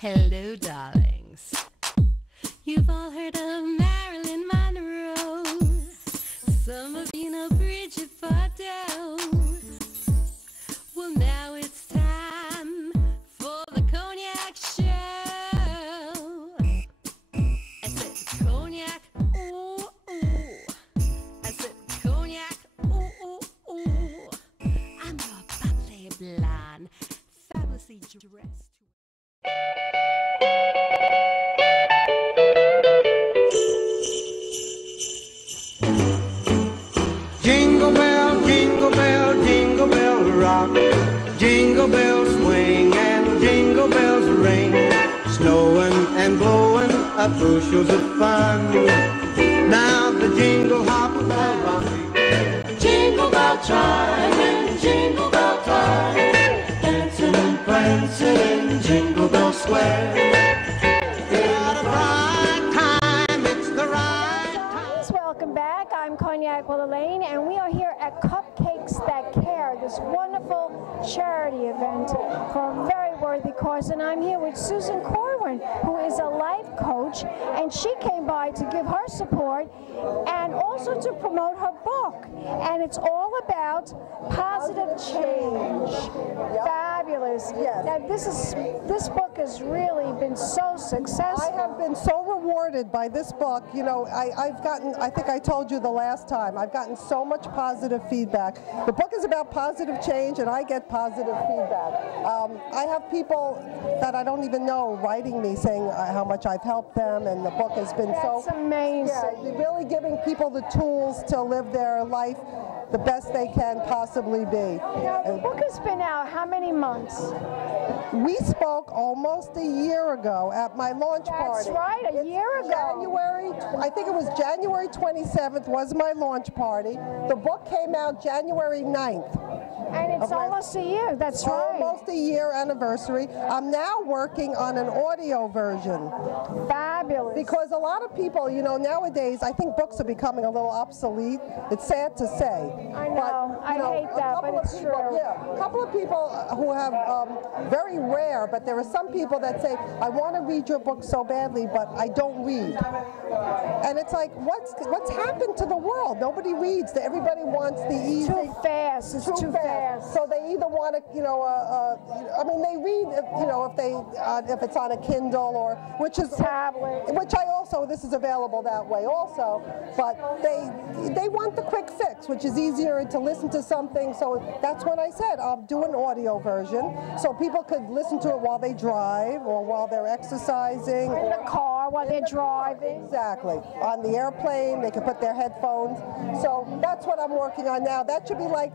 Hello, darlings. You've all heard of Marilyn Monroe. Some of you know Bridget Bardot. Well, now it's time for the Cognac show. I said cognac, ooh, ooh. I said cognac, ooh, ooh, ooh. I'm your bubbly blonde, fabulously dressed. Jingle bell rock. Jingle bells swing and jingle bells ring. Snowing and blowing up bushels of fun. Now the jingle hop will run. Jingle bell chime and jingle bell time. Dancing and prancing in Jingle Bell Square. It's the right time, it's the right time. Welcome back. I'm Cognac Wellerlane, and we are here at Cupcakes That Care, this wonderful charity event for a very worthy cause. And I'm here with Susan Korwin, who is a life coach, and she came by to give her support and also to promote her book. And it's all about positive change. Fabulous. Yes. Now, this book has really been so successful. I have been so rewarded by this book. You know, I've gotten, I think I told you the last time, I've gotten so much positive feedback. The book is about positive change, and I get positive feedback. I have people that I don't even know writing me saying how much I've helped them, and the book has been That's amazing. Yeah, really giving people the tools to live their life the best they can possibly be. Now, the book has been out how many months? We spoke almost a year ago at my launch party. That's right, a year ago. January, I think it was January 27th was my launch party. The book came out January 9th. And it's almost a year, that's right. Almost a year anniversary. I'm now working on an audio version. Fabulous. Because a lot of people, you know, nowadays, I think books are becoming a little obsolete. It's sad to say. I know, I hate that, but it's true. Yeah, a couple of people who have, very rare, but there are some people that say, I want to read your book so badly, but I don't read. And it's like, what's happened to the world? Nobody reads. Everybody wants the easy. Too fast. It's too fast. So they either want to, you know, I mean, they read, you know, if it's on a Kindle or which is tablet. Which I also, this is available that way also. But they want the quick fix, which is easier to listen to something. So that's what I said. I'll do an audio version so people could listen to it while they drive or while they're exercising. In the car while they're driving. Exactly. On the airplane, they can put their headphones. So that's what I'm working on now. That should be like,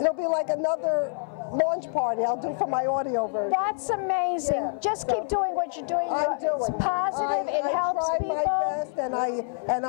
it'll be like another launch party I'll do for my audio version. That's amazing. Yeah. Just keep doing what you're doing. I'm doing. It's positive. It helps people. I try my best, and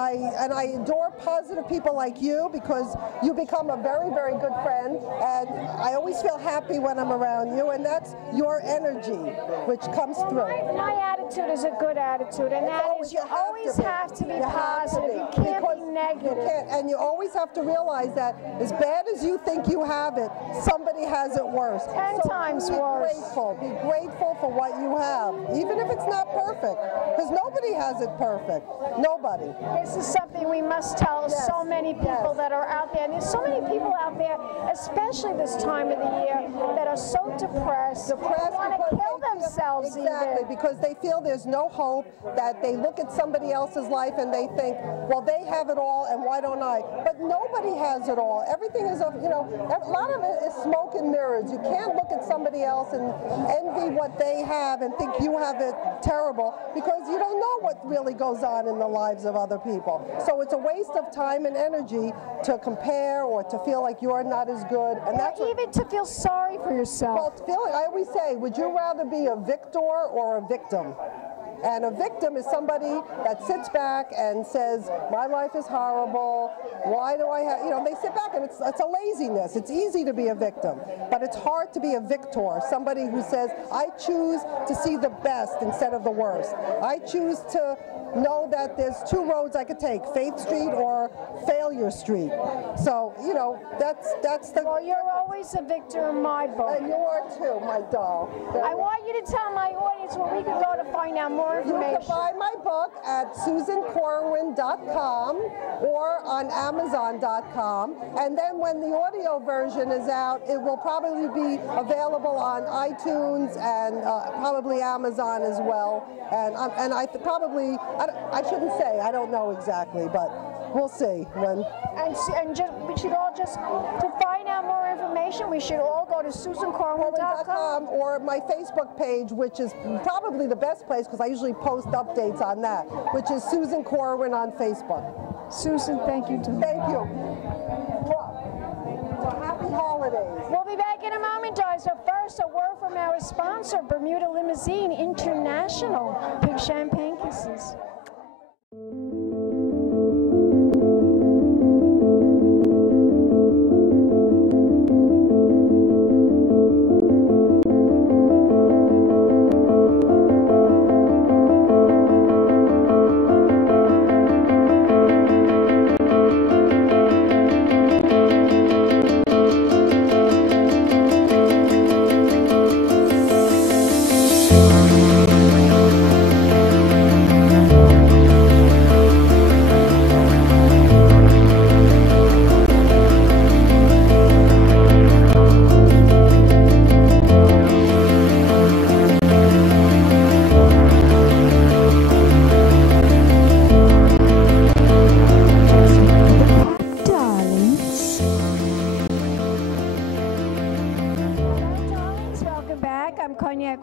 I adore positive people like you because you become a very, very good friend, and I always feel happy when I'm around you, and that's your energy which comes through. My attitude is a good attitude, and that is you always have to be positive. You can't be negative. You can't, and you always have to realize that as bad as you think you have it, somebody has it worse. 10 times worse. Be grateful for what you have, even if it's not perfect, because nobody has it perfect. Nobody. This is something we must tell so many people that are out there. And there's so many people out there, especially this time of the year, that are so depressed want to kill themselves. Exactly, because they feel there's no hope, that they look at somebody else's life and they think, well, they have it all, and why don't I? But nobody has it all. Everything is, you know, a lot of it is smoke and mirrors. You can't look at somebody else and envy what they have and think you have it terrible, because you don't know what really goes on in the lives of other people. So it's a waste of time and energy to compare or to feel like you're not as good. And that's even to feel sorry for yourself. Well, I always say, would you rather be a victor or a victim? And a victim is somebody that sits back and says, my life is horrible, why do I have, you know, they sit back and it's a laziness. It's easy to be a victim, but it's hard to be a victor, somebody who says, I choose to see the best instead of the worst. I choose to know that there's two roads I could take, Faith Street or Failure Street. So, you know, that's the... Well, you're always a victor in my book. And you are too, my doll. I want you to tell my audience where we can go to find out more You information? can buy my book at susankorwin.com or on amazon.com. And then when the audio version is out, it will probably be available on iTunes and probably Amazon as well. And I shouldn't say, I don't know exactly, but we'll see when. We should all just, to find out more information, we should all go to susankorwin.com. Or my Facebook page, which is probably the best place because I usually post updates on that, which is Susan Korwin on Facebook. Susan, thank you. Thank you. Well, happy holidays. We'll be back in a moment, guys. So first, a word from our sponsor, Bermuda Limousine International. Big champagne kisses.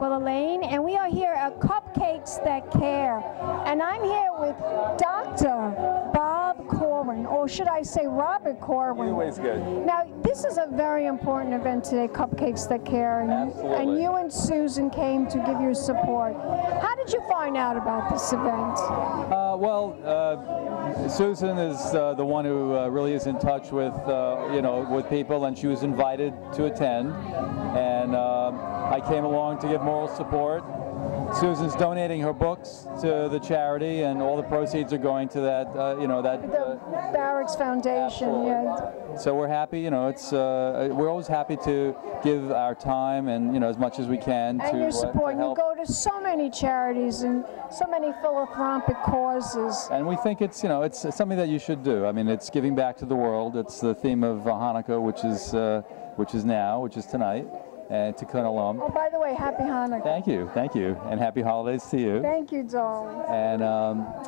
Wellerlane, and we are here at Cupcakes That Care. And I'm here with Dr. Bob Korwin, or should I say Robert Korwin. Either way's good. Now, this is a very important event today, Cupcakes That Care, and you and Susan came to give your support. How did you find out about this event? Susan is the one who really is in touch with, with people, and she was invited to attend, and I came along to give moral support. Susan's donating her books to the charity, and all the proceeds are going to that, The Barracks Foundation. Absolutely. Yeah. So we're happy. We're always happy to give our time and as much as we can and to your support. to help. You go to so many charities and so many philanthropic causes. And we think it's something that you should do. I mean, it's giving back to the world. It's the theme of Hanukkah, which is tonight. And Tikkun Olam. Oh, by the way, happy Hanukkah. Thank you, and happy holidays to you. Thank you, darling. And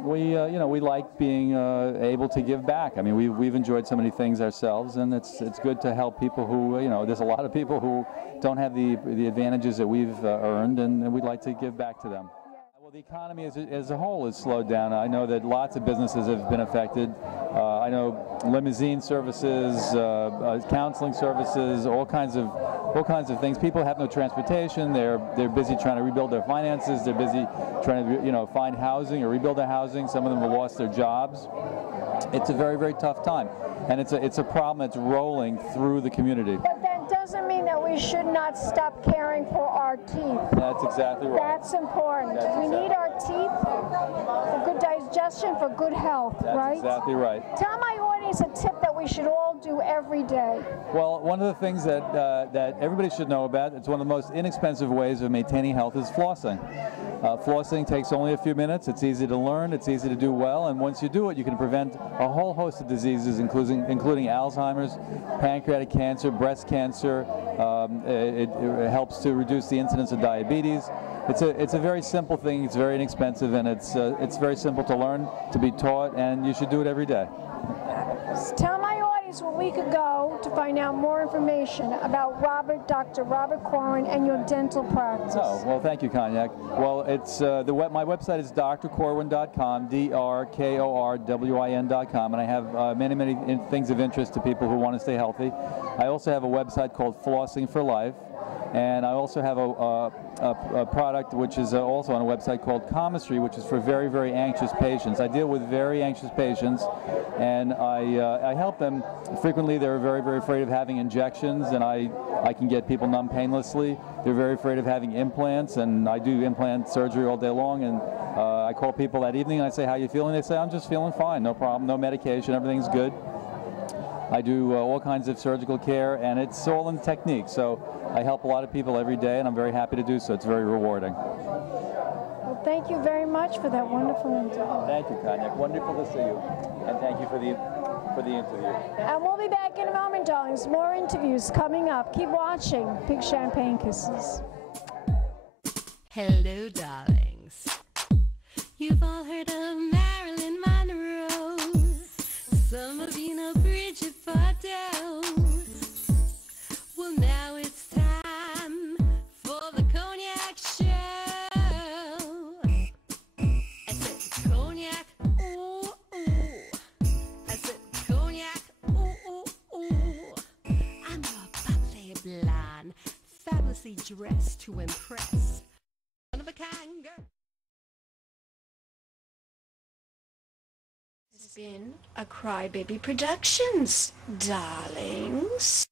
we like being able to give back. I mean, we've enjoyed so many things ourselves, and it's good to help people who there's a lot of people who don't have the advantages that we've earned, and we'd like to give back to them. Well, the economy as a whole has slowed down. I know that lots of businesses have been affected. I know limousine services, counseling services, all kinds of things. People have no transportation. They're busy trying to rebuild their finances. They're busy trying to find housing or rebuild their housing. Some of them have lost their jobs. It's a very, very tough time, and it's a problem that's rolling through the community. But that doesn't mean that we should not stop caring for our teeth. That's exactly right. That's important. We need our teeth for good digestion, for good health, That's right? exactly right. Tell my audience a tip that we should all do every day. Well, one of the things that everybody should know about, it's one of the most inexpensive ways of maintaining health, is flossing. Flossing takes only a few minutes. It's easy to learn. It's easy to do well. And once you do it, you can prevent a whole host of diseases, including Alzheimer's, pancreatic cancer, breast cancer. It helps to reduce the incidence of diabetes. It's a very simple thing. It's very inexpensive, and it's very simple to learn, to be taught, and you should do it every day. Tell my audience where we could go to find out more information about Dr. Robert Korwin and your dental practice. Oh, well, thank you, Cognac. Well, it's my website is drkorwin.com, drkorwin.com, and I have many things of interest to people who want to stay healthy. I also have a website called Flossing for Life. And I also have a product which is also on a website called Commissary, which is for very, very anxious patients. I deal with very anxious patients, and I help them. Frequently, they're very, very afraid of having injections, and I can get people numb painlessly. They're very afraid of having implants, and I do implant surgery all day long. And I call people that evening, and I say, "How you feeling?" They say, "I'm just feeling fine, no problem, no medication, everything's good." I do all kinds of surgical care, and it's all in technique. So I help a lot of people every day, and I'm very happy to do so. It's very rewarding. Well, thank you very much for that wonderful interview. Thank you, Cognac. Wonderful to see you. And thank you for the interview. And we'll be back in a moment, darlings. More interviews coming up. Keep watching Big Champagne Kisses. Hello, darlings. You've all heard of Marilyn Monroe. Some of you know Bridget Bardot. Well, now it's time for the Cognac show. I said cognac, ooh, ooh. I said cognac, ooh, ooh, ooh. I'm your bubbly blonde, fabulously dressed to impress. One of a kind girl. This has been a Crybaby Productions, darlings.